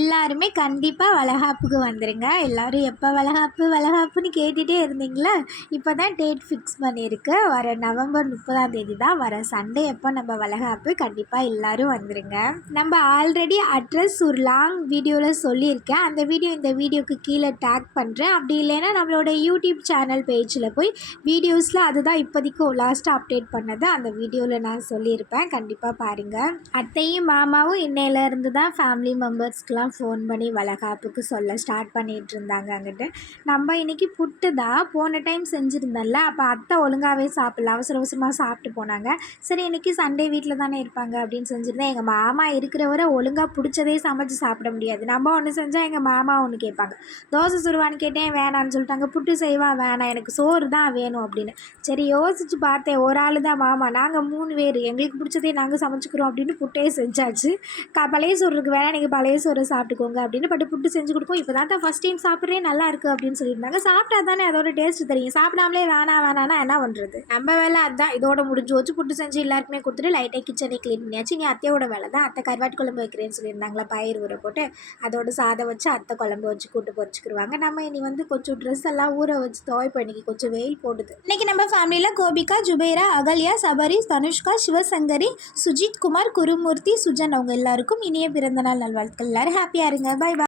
எல்லாருமே கண்டிப்பாக வளகாப்புக்கு வந்துடுங்க எல்லோரும் எப்போ வளகாப்பு வளகாப்புன்னு கேட்டுகிட்டே இருந்தீங்களா? இப்போ தான் டேட் ஃபிக்ஸ் பண்ணியிருக்கு. வர நவம்பர் முப்பதாம் தேதி தான் வர சண்டே எப்போ நம்ம வளகாப்பு கண்டிப்பாக எல்லோரும் வந்துடுங்க நம்ம ஆல்ரெடி அட்ரஸ் ஒரு லாங் வீடியோவில் சொல்லியிருக்கேன். அந்த வீடியோ இந்த வீடியோக்கு கீழே டேக் பண்ணுறேன் அப்படி இல்லைன்னா நம்மளோட யூடியூப் சேனல் பேஜில் போய் வீடியோஸில் அதுதான் இப்போதைக்கு லாஸ்ட்டாக அப்டேட் பண்ணது. அந்த வீடியோவில் நான் சொல்லியிருப்பேன். கண்டிப்பாக பாருங்கள் அத்தையும் மாமாவும் இன்னையிலேருந்து தான் ஃபேமிலி மெம்பர்ஸ்க்கெலாம் ஃபோன் பண்ணி வளகாப்புக்கு சொல்ல ஸ்டார்ட் பண்ணிகிட்டு இருந்தாங்க அங்கிட்டு. நம்ம இன்றைக்கி புட்டு தான் போன டைம் செஞ்சுருந்தேன்ல அப்போ அத்தை ஒழுங்காகவே சாப்பிடல. அவசர அவசரமாக சாப்பிட்டு போனாங்க. சரி இன்றைக்கி சண்டே வீட்டில் தானே இருப்பாங்க அப்படின்னு செஞ்சுருந்தேன். எங்கள் மாமா இருக்கிறவரை ஒழுங்காக பிடிச்சதே சமைச்சு சாப்பிட முடியாது. நம்ம ஒன்று செஞ்சால் எங்கள் மாமா ஒன்று கேட்பாங்க. தோசை சுடுவான்னு கேட்டேன் வேணான்னு சொல்லிட்டாங்க. புட்டு செய்வா வேணாம். எனக்கு சோறு தான் வேணும் அப்படின்னு. சரி யோசிச்சு பார்த்தேன் ஒரு ஆள் தான் மாமா. நாங்கள் மூணு பேர். எங்களுக்கு பிடிச்சதே நாங்கள் சமைச்சிக்கிறோம் அப்படின்னு புட்டே செஞ்சாச்சு. க பழைய சோறு இருக்கு வேணாம் நீங்கள் பழைய சோறு சாப்பிட்டுக்கோங்க அப்படின்னு பட்டு புட்டு செஞ்சு கொடுப்போம். இப்போ தான் ஃபஸ்ட் டைம் சாப்பிட்றேன் நல்லா இருக்குது அப்படின்னு சொல்லியிருந்தாங்க. சாப்பிட்டா தானே அதோட டேஸ்ட் தெரியும். சாப்பிடாமலே வேணாம் வேணாம்னா என்ன பண்ணுறது நம்ம வேலை அதுதான் இதோட முடிஞ்சு வச்சு புட்டு செஞ்சு எல்லாருக்குமே கொடுத்துட்டு லைட்டாக கிச்சனை க்ளீன் பண்ணியாச்சு. நீ அத்தையோட வேலை தான். அத்தை கருவாட்டு குழம்பு வைக்கிறேன்னு சொல்லியிருந்தாங்களா? பயிர் ஊற போட்டு அதோட சாதம் வச்சு அத்தை குழம்பு வச்சு கூட்டு பொறிச்சிக்கிருவாங்க. நம்ம இனி வந்து கொஞ்சம் ட்ரெஸ் எல்லாம் ஊற வச்சு துவைப்போம். இன்னைக்கு கொஞ்சம் வெயில் போடுது. இன்னைக்கு நம்ம ஃபேமிலியில் கோபிகா ஜுபேரா அகல்யா சபரி தனுஷ்கா சிவசங்கரி சுஜித் குமார் குருமூர்த்தி சுஜன் அவங்க எல்லாருக்கும் இனிய பிறந்தநாள் நல்வாழ்த்துக்கள். எல்லாரும் ஹாப்பியாக இருங்க. Bye bye